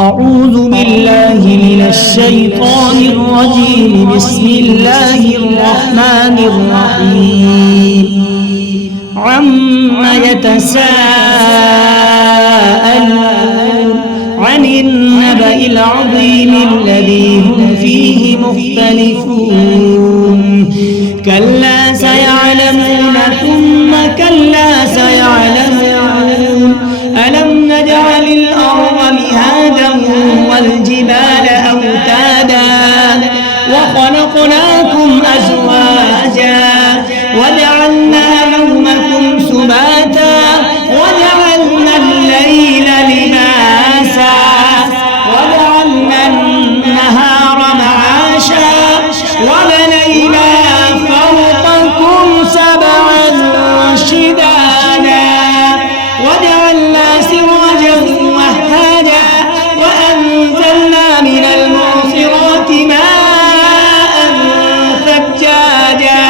أعوذ بالله من الشيطان الرجيم. بسم الله الرحمن الرحيم. عما يتساءلون عن النبأ العظيم الذي هم فيه مختلفون. كلا سيعلمون ثم كلا سيعلمون. ألم نجعل الأرض مهادا والجبال أوتادا وخلقناكم أزواجا وجعلنا نومكم سباتا وجعلنا الليل لباسا وجعلنا النهار معاشا وبنينا فوقكم سبعا شدادا وجعلنا سراجا وهاجا وأنزلنا من المعصرات ماء ثجاجا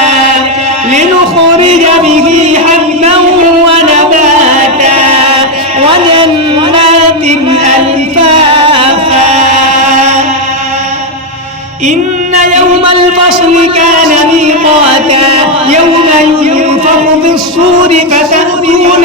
لنخرج به حبا ونباتا وجنات ألفافا. إن يوم الفصل كان ميقاتا يوم ينفخ في الصور فتأتون